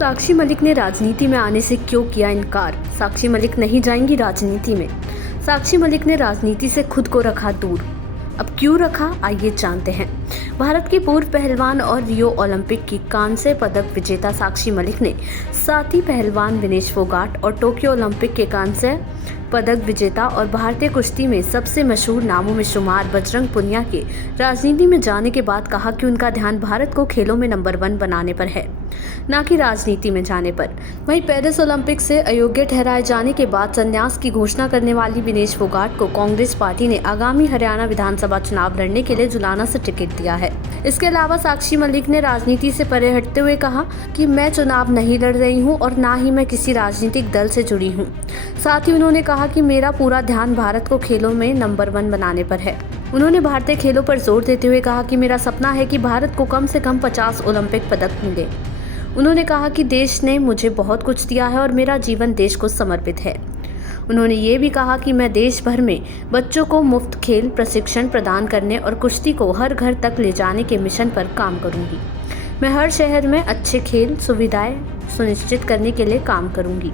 साक्षी मलिक ने राजनीति में आने से क्यों किया इनकार? साक्षी मलिक नहीं जाएंगी राजनीति में। साक्षी मलिक ने राजनीति से खुद को रखा दूर। अब क्यों रखा, आइए जानते हैं। भारत की पूर्व पहलवान और रियो ओलंपिक की कांस्य पदक विजेता साक्षी मलिक ने साथी पहलवान विनेश फोगाट और टोक्यो ओलंपिक के कांस्य पदक विजेता और भारतीय कुश्ती में सबसे मशहूर नामों में शुमार बजरंग पुनिया के राजनीति में जाने के बाद कहा कि उनका ध्यान भारत को खेलों में नंबर 1 बनाने पर है, न कि राजनीति में जाने पर। वहीं पेरिस ओलंपिक से अयोग्य ठहराए जाने के बाद संन्यास की घोषणा करने वाली विनेश फोगाट को कांग्रेस पार्टी ने आगामी हरियाणा विधानसभा चुनाव लड़ने के लिए जुलाना से टिकट दिया है। इसके अलावा साक्षी मलिक ने राजनीति से परे हटते हुए कहा कि मैं चुनाव नहीं लड़ रही हूं और न ही मैं किसी राजनीतिक दल से जुड़ी हूं। साथ ही उन्होंने कहा कि मेरा पूरा ध्यान भारत को खेलों में नंबर 1 बनाने पर है। उन्होंने भारतीय खेलों पर जोर देते हुए कहा कि मेरा सपना है कि भारत को कम से कम 50 ओलंपिक पदक मिले। उन्होंने कहा कि देश ने मुझे बहुत कुछ दिया है और मेरा जीवन देश को समर्पित है। उन्होंने ये भी कहा कि मैं देश भर में बच्चों को मुफ्त खेल प्रशिक्षण प्रदान करने और कुश्ती को हर घर तक ले जाने के मिशन पर काम करूंगी। मैं हर शहर में अच्छे खेल सुविधाएं सुनिश्चित करने के लिए काम करूंगी।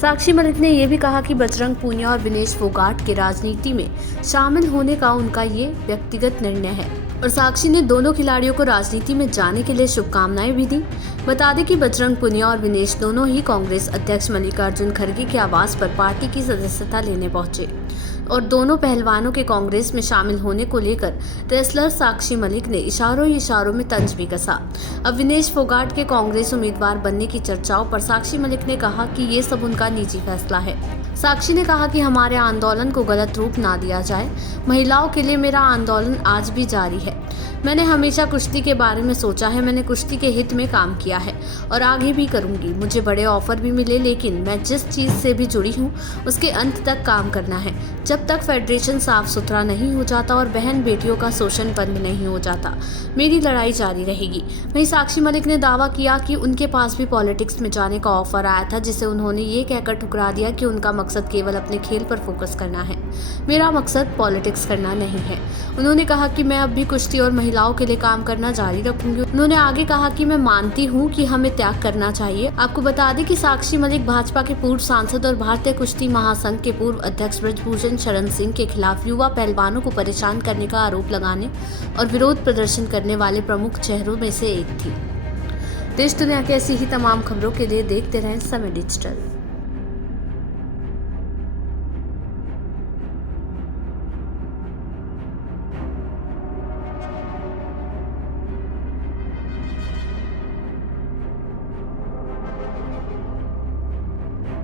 साक्षी मलिक ने यह भी कहा कि बजरंग पुनिया और विनेश फोगाट के राजनीति में शामिल होने का उनका ये व्यक्तिगत निर्णय है और साक्षी ने दोनों खिलाड़ियों को राजनीति में जाने के लिए शुभकामनाएं भी दी। बता दें कि बजरंग पुनिया और विनेश दोनों ही कांग्रेस अध्यक्ष मल्लिकार्जुन खड़गे के आवास पर पार्टी की सदस्यता लेने पहुंचे और दोनों पहलवानों के कांग्रेस में शामिल होने को लेकर रेसलर साक्षी मलिक ने इशारों में तंज भी कसा। अब विनेश फोगाट के कांग्रेस उम्मीदवार बनने की चर्चाओं पर साक्षी मलिक ने कहा कि ये सब उनका निजी फैसला है। साक्षी ने कहा कि हमारे आंदोलन को गलत रूप ना दिया जाए। महिलाओं के लिए मेरा आंदोलन आज भी जारी है। मैंने हमेशा कुश्ती के बारे में सोचा है, मैंने कुश्ती के हित में काम किया है और आगे भी करूंगी। मुझे बड़े ऑफर भी मिले, लेकिन मैं जिस चीज़ से भी जुड़ी हूँ उसके अंत तक काम करना है। जब तक फेडरेशन साफ सुथरा नहीं हो जाता और बहन बेटियों का शोषण बंद नहीं हो जाता, मेरी लड़ाई जारी रहेगी। वहीं साक्षी मलिक ने दावा किया कि उनके पास भी पॉलिटिक्स में जाने का ऑफर आया था, जिसे उन्होंने ये कहकर ठुकरा दिया कि उनका मकसद केवल अपने खेल पर फोकस करना है। मेरा मकसद पॉलिटिक्स करना नहीं है। उन्होंने कहा कि मैं अब भी कुश्ती और महिलाओं के लिए काम करना जारी रखूंगी। उन्होंने आगे कहा कि मैं मानती हूं कि हमें त्याग करना चाहिए। आपको बता दें कि साक्षी मलिक भाजपा के पूर्व सांसद और भारतीय कुश्ती महासंघ के पूर्व अध्यक्ष ब्रजभूषण शरण सिंह के खिलाफ युवा पहलवानों को परेशान करने का आरोप लगाने और विरोध प्रदर्शन करने वाले प्रमुख चेहरों में से एक थी। देश दुनिया की ऐसी ही तमाम खबरों के लिए देखते रहें समय डिजिटल।